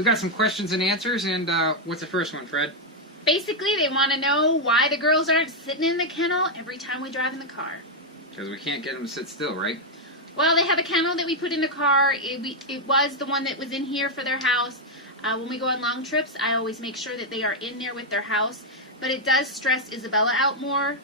we got some questions and answers, and what's the first one, Fred? Basically, they want to know why the girls aren't sitting in the kennel every time we drive in the car. Because we can't get them to sit still, right? Well, they have a kennel that we put in the car. It was the one that was in here for their house. When we go on long trips, I always make sure that they are in there with their house. But it does stress Isabella out more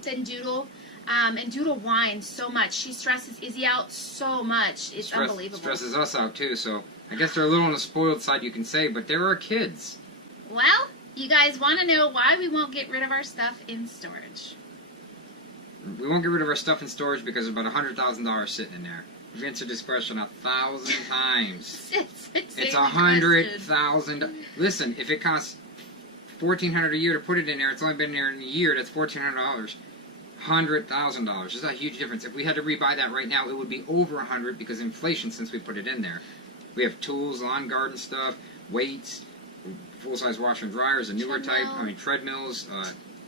than Doodle. And Doodle whines so much. She stresses Izzy out so much. It's unbelievable. Stresses us out, too. So I guess they're a little on the spoiled side, you can say. But they're our kids. Well, you guys want to know why we won't get rid of our stuff in storage. We won't get rid of our stuff in storage because there's about $100,000 sitting in there. We've answered this question 1,000 times. It's 100,000. Listen, if it costs $1,400 a year to put it in there, it's only been there in a year. That's $1,400. $100,000. There's a huge difference. If we had to rebuy that right now, it would be over 100 because inflation since we put it in there. We have tools, lawn garden stuff, weights, full-size washer and dryers, a newer type. I mean treadmills.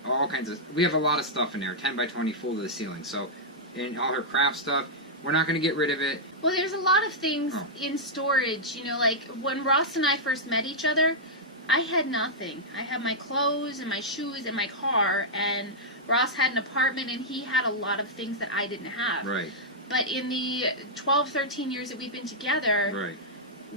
All kinds of. We have a lot of stuff in there, 10 by 20 full to the ceiling. So, and all her craft stuff, we're not going to get rid of it. Well, there's a lot of things in storage. You know, like when Ross and I first met each other, I had nothing. I had my clothes and my shoes and my car, and Ross had an apartment, and he had a lot of things that I didn't have. Right. But in the 12, 13 years that we've been together,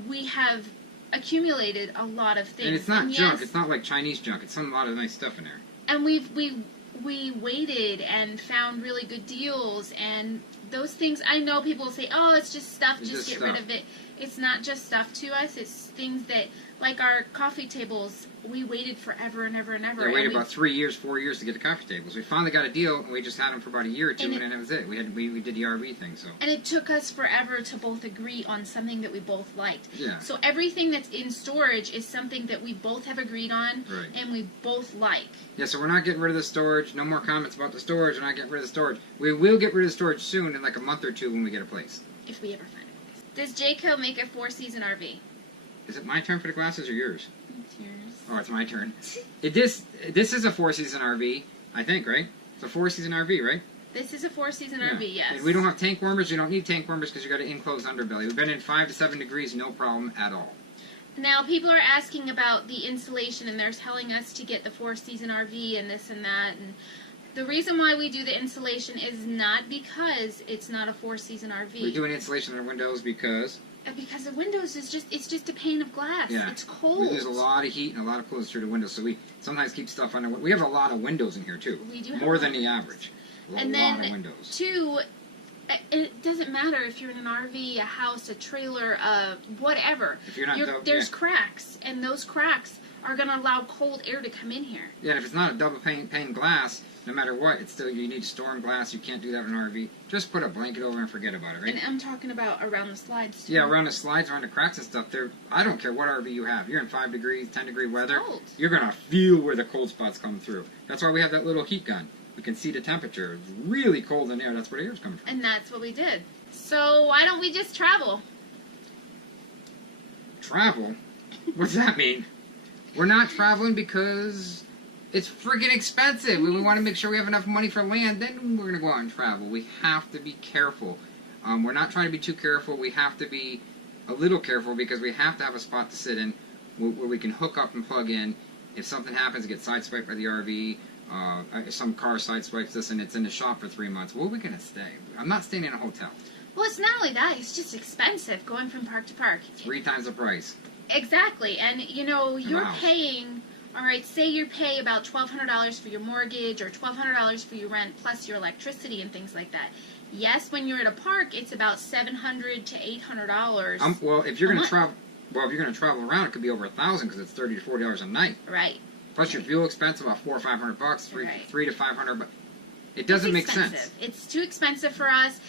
we have accumulated a lot of things. And it's not junk. It's not like Chinese junk. It's a lot of nice stuff in there. And we waited and found really good deals, and those things, I know people will say, oh, it's just stuff, just get rid of it. It's not just stuff to us, it's things that, like our coffee tables, we waited forever and ever and ever. We waited about 3 years, 4 years to get the coffee tables. We finally got a deal, and we just had them for about a year or two, and then that was it. We did the RV thing, so. And it took us forever to both agree on something that we both liked. Yeah. So everything that's in storage is something that we both have agreed on, and we both like. Yeah, so we're not getting rid of the storage. No more comments about the storage. We're not getting rid of the storage. We will get rid of the storage soon, in like a month or two when we get a place. If we ever find a place. Does Jayco make a 4-season RV? Is it my turn for the glasses or yours? It's yours. Oh, it's my turn. This is a 4-season RV, I think, right? It's a 4-season RV, right? This is a 4-season RV, yes. And we don't have tank warmers. You don't need tank warmers because you got an enclosed underbelly. We've been in 5 to 7 degrees, no problem at all. Now, people are asking about the insulation, and they're telling us to get the 4-season RV and this and that. And the reason why we do the insulation is not because it's not a 4-season RV. We're doing insulation on our windows because the windows is just a pane of glass. Yeah. It's cold. We lose a lot of heat and a lot of cooling through the windows, so we sometimes keep stuff under. We have a lot of windows in here too. We do have more than the average. A lot of windows. Two, it doesn't matter if you're in an RV, a house, a trailer, whatever. If you're not, there's cracks, and those cracks are going to allow cold air to come in here. Yeah, and if it's not a double pane glass, no matter what, it's still, you need storm glass. You can't do that in an RV. Just put a blanket over and forget about it, right? And I'm talking about around the slides, too. Yeah, around the slides, around the cracks and stuff. I don't care what RV you have. You're in 5 degrees, 10-degree weather. It's cold. You're going to feel where the cold spots come through. That's why we have that little heat gun. We can see the temperature. It's really cold in there. That's where the air's coming from. And that's what we did. So why don't we just travel? Travel? What does that mean? We're not traveling because it's friggin' expensive. We want to make sure we have enough money for land. Then we're going to go out and travel. We have to be careful. We're not trying to be too careful. We have to be a little careful because we have to have a spot to sit in where we can hook up and plug in. If something happens, get sideswiped by the RV, some car sideswipes us and it's in the shop for 3 months, where are we going to stay? I'm not staying in a hotel. Well, it's not only that. It's just expensive going from park to park. 3 times the price. Exactly. And, you know, you're paying, all right, say you pay about $1,200 for your mortgage or $1,200 for your rent plus your electricity and things like that. Yes, when you're at a park, it's about $700 to $800. Well, if you're going to travel, around, it could be over $1,000 because it's $30 to $40 a night. Right. Plus your fuel expense about $400 or $500, $300 to $500. But it doesn't make sense. It's too expensive for us.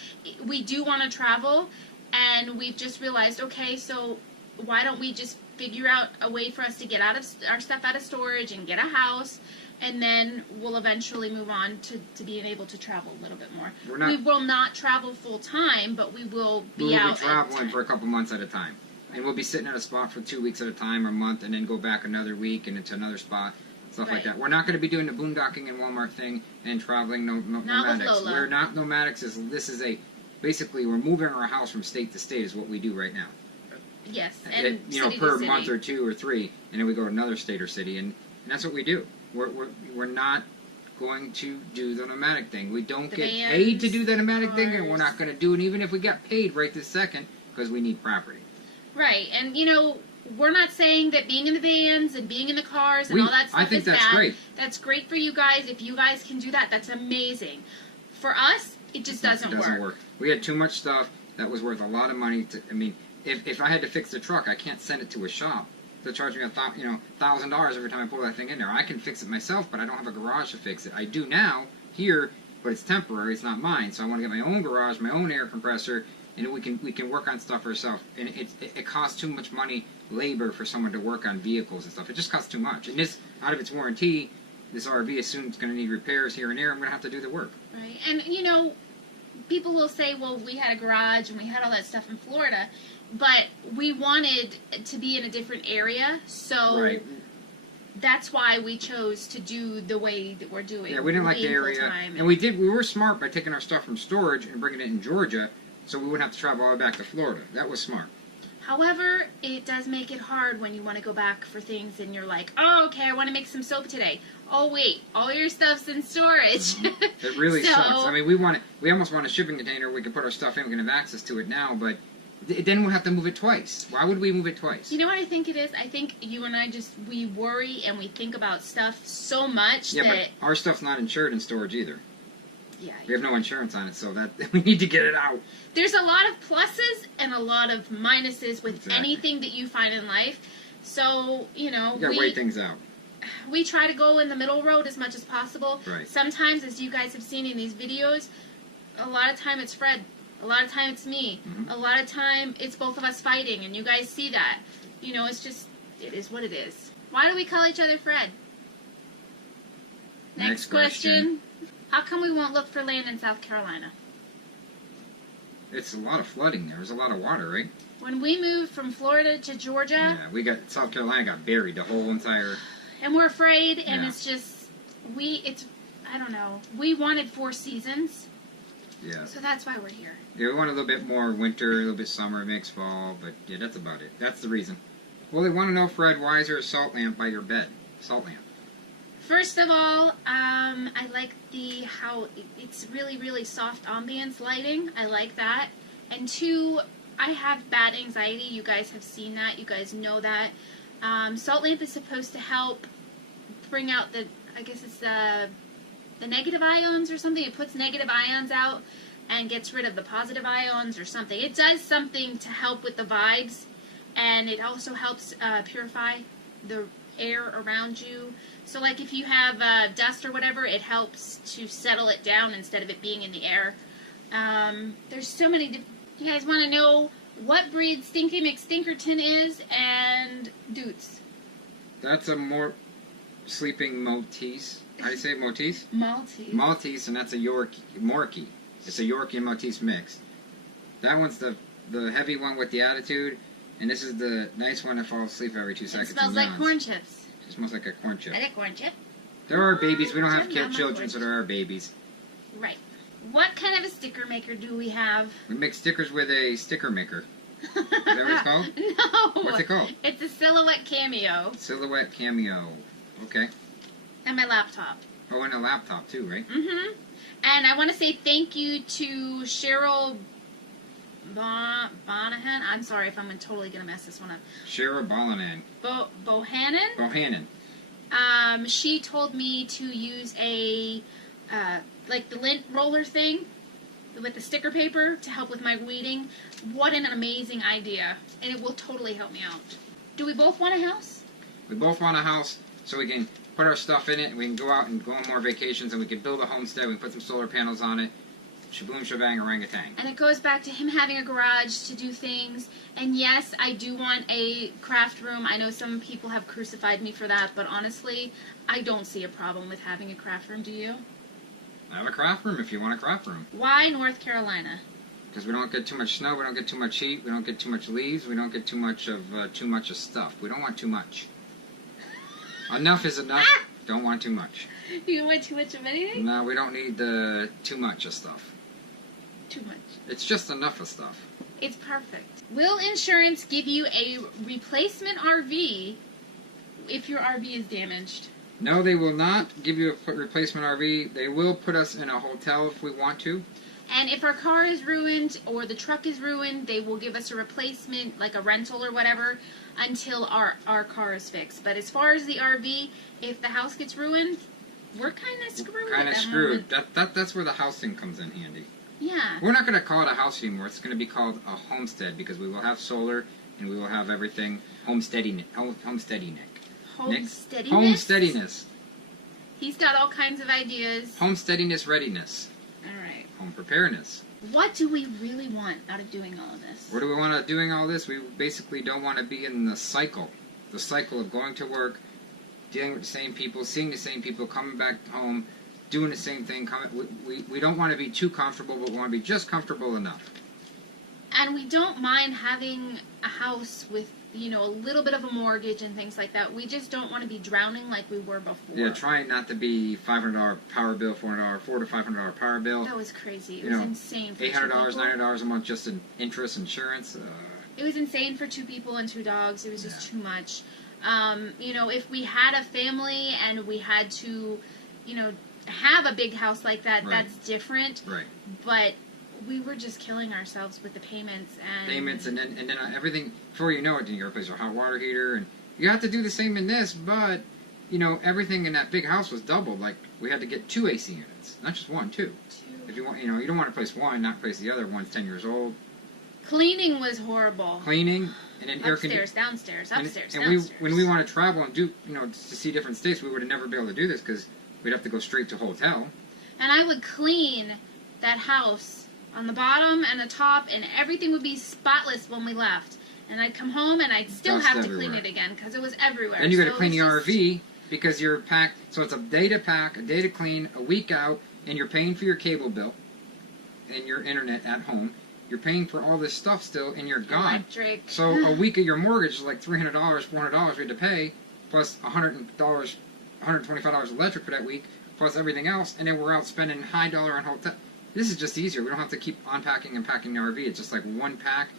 We do want to travel, and we've just realized, okay, so why don't we just figure out a way for us to get our stuff out of storage and get a house, and then we'll eventually move on to being able to travel a little bit more. We will not travel full time, but we will be out. We'll be traveling for a couple months at a time. And we'll be sitting at a spot for 2 weeks at a time or a month, and then go back another week and into another spot, stuff like that. We're not going to be doing the boondocking and Walmart thing and traveling nomadics. We're not nomadics. Basically, we're moving our house from state to state is what we do right now. Yes, and per month or 2 or 3, and then we go to another state or city, and that's what we do. We're not going to do the nomadic thing. We don't get paid to do the nomadic thing, and we're not going to do it even if we got paid right this second, because we need property. Right, and we're not saying that being in the vans and being in the cars and all that stuff I think is that's bad. great. That's great for you guys. If you guys can do that, that's amazing. For us, it just doesn't work. We had too much stuff that was worth a lot of money. If I had to fix the truck, I can't send it to a shop. They'll charge me $1,000 every time I pull that thing in there. I can fix it myself, but I don't have a garage to fix it. I do now here, but it's temporary. It's not mine. So I want to get my own garage, my own air compressor, and we can work on stuff ourselves. And it costs too much money, labor, for someone to work on vehicles and stuff. It just costs too much. And this, out of its warranty, this RV is soon going to need repairs here and there. I'm going to have to do the work. Right, and people will say, well, we had a garage and we had all that stuff in Florida, but we wanted to be in a different area, so that's why we chose to do the way that we're doing. Yeah, we didn't like the area, and we were smart by taking our stuff from storage and bringing it in Georgia, so we wouldn't have to travel all the way back to Florida. That was smart. However, it does make it hard when you want to go back for things and you're like, oh, okay, I want to make some soap today. Oh, wait, all your stuff's in storage. It really sucks. We almost want a shipping container we can put our stuff in. We can have access to it now, but then we'll have to move it twice. Why would we move it twice? You know what I think it is? I think you and I we worry and we think about stuff so much that... Yeah, but our stuff's not insured in storage either. Yeah. We have no insurance on it, so that we need to get it out. There's a lot of pluses and a lot of minuses with anything that you find in life. So, you gotta weigh things out. We try to go in the middle road as much as possible. Right. Sometimes, as you guys have seen in these videos, a lot of time it's Fred. A lot of time it's me. Mm-hmm. A lot of time it's both of us fighting, and you guys see that. It's just, it is what it is. Why do we call each other Fred? Next question. How come we won't look for land in South Carolina? It's a lot of flooding there. There's a lot of water, right? When we moved from Florida to Georgia... Yeah, South Carolina got buried, the whole entire... And we're afraid, and it's just... I don't know. We wanted 4 seasons. Yeah. So that's why we're here. Yeah, we want a little bit more winter, a little bit summer, mix fall, but yeah, that's about it. That's the reason. Well, they want to know, Fred, why is there a salt lamp by your bed? Salt lamp. First of all, I like how it's really, really soft ambience lighting. I like that. And 2, I have bad anxiety. You guys have seen that. You guys know that. Salt lamp is supposed to help bring out the negative ions or something. It puts negative ions out and gets rid of the positive ions or something. It does something to help with the vibes, and it also helps purify the air around you. So like if you have dust or whatever, it helps to settle it down instead of it being in the air. There's so many you guys want to know what breed Stinky McStinkerton is, and Doots. That's a more sleeping Maltese. How do you say it? Maltese? Maltese. Maltese, and that's a Morkie. It's a Yorkie and Maltese mix. That one's the heavy one with the attitude, and this is the nice one that falls asleep every 2 seconds. It smells like corn chips. It smells like a corn chip. I like corn chip. There are babies. We don't have children, so there are babies. Right. What kind of a sticker maker do we have? We make stickers with a sticker maker. Is that what it's called? No. What's it called? It's a Silhouette Cameo. Silhouette Cameo. Okay. And my laptop. Oh, and a laptop too, right? Mm-hmm. And I want to say thank you to Cheryl Bonahan. I'm sorry if I'm totally going to mess this one up. Cheryl Bonahan. Bohannon? Bohannon. She told me to use a, like the lint roller thing with the sticker paper to help with my weeding. What an amazing idea. And it will totally help me out. Do we both want a house? We both want a house so we can put our stuff in it, and we can go out and go on more vacations, and we can build a homestead, we can put some solar panels on it, shaboom, shabang, orangutan. And it goes back to him having a garage to do things, and yes, I do want a craft room. I know some people have crucified me for that, but honestly, I don't see a problem with having a craft room, do you? Have a craft room if you want a craft room. Why North Carolina? Because we don't get too much snow, we don't get too much heat, we don't get too much leaves, we don't get too much of stuff. We don't want too much. Enough is enough. Don't want too much. You don't want too much of anything? No, we don't need too much of stuff. Too much. It's just enough of stuff. It's perfect. Will insurance give you a replacement RV if your RV is damaged? No, they will not give you a replacement RV. They will put us in a hotel if we want to. And if our car is ruined or the truck is ruined, they will give us a replacement, like a rental or whatever, until our car is fixed. But as far as the RV, if the house gets ruined, we're kind of screwed. Kind of screwed. That's where the housing comes in handy. Yeah. We're not going to call it a house anymore. It's going to be called a homestead because we will have solar and we will have everything homesteadiness. Homesteadiness. He's got all kinds of ideas. Homesteadiness readiness. All right. Home preparedness. What do we really want out of doing all of this? What do we want out of doing all this? We basically don't want to be in the cycle of going to work, dealing with the same people, seeing the same people, coming back home, doing the same thing. We don't want to be too comfortable, but we want to be just comfortable enough. And we don't mind having a house with, a little bit of a mortgage and things like that. We just don't want to be drowning like we were before. Yeah, trying not to be $500 power bill, $400 to $500 power bill. That was crazy. It was insane for $800, $900 a month just in interest, insurance. It was insane for 2 people and 2 dogs. It was just too much. If we had a family and we had to, have a big house like that, that's different. Right. But we were just killing ourselves with the payments and then everything. Before you know it, then you replace your hot water heater, and you have to do the same in this. But everything in that big house was doubled. Like we had to get 2 AC units, not just 1, 2. If you want, you don't want to replace one, not replace the other. One's 10 years old. Cleaning was horrible. Cleaning and then upstairs, downstairs, upstairs, and downstairs. when we want to travel and do to see different states, we would have never been able to do this because we'd have to go straight to hotel. And I would clean that house on the bottom and the top, and everything would be spotless when we left. And I'd come home and I'd still have to clean it again because it was everywhere. Then you got to clean the RV because you're packed. So it's a day to pack, a day to clean, a week out, and you're paying for your cable bill and your internet at home. You're paying for all this stuff still, and you're gone. Electric. So a week of your mortgage is like $300, $400 we had to pay, plus $125 electric for that week, plus everything else, and then we're out spending high dollar on hotel. This is just easier. We don't have to keep unpacking and packing the RV. It's just like one pack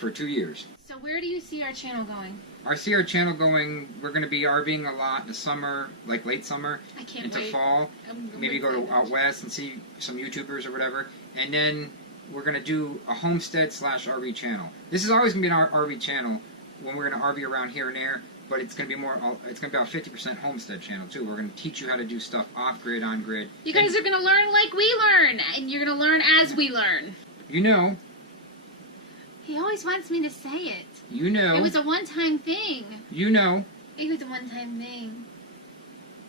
for 2 years. So where do you see our channel going? I see our channel going, we're going to be RVing a lot in the summer, like late summer, I can't into wait. fall. Maybe go to out west and see some YouTubers or whatever. And then we're going to do a homestead/RV channel. This is always going to be an RV channel when we're going to RV around here and there, but it's going to be it's going to be about 50% homestead channel too. We're going to teach you how to do stuff off-grid, on-grid. You guys are going to learn like we learn, and you're going to learn as we learn. He always wants me to say it. It was a one-time thing. It was a one-time thing.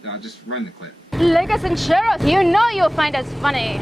I'll just run the clip. Like us and share us. You'll find us funny.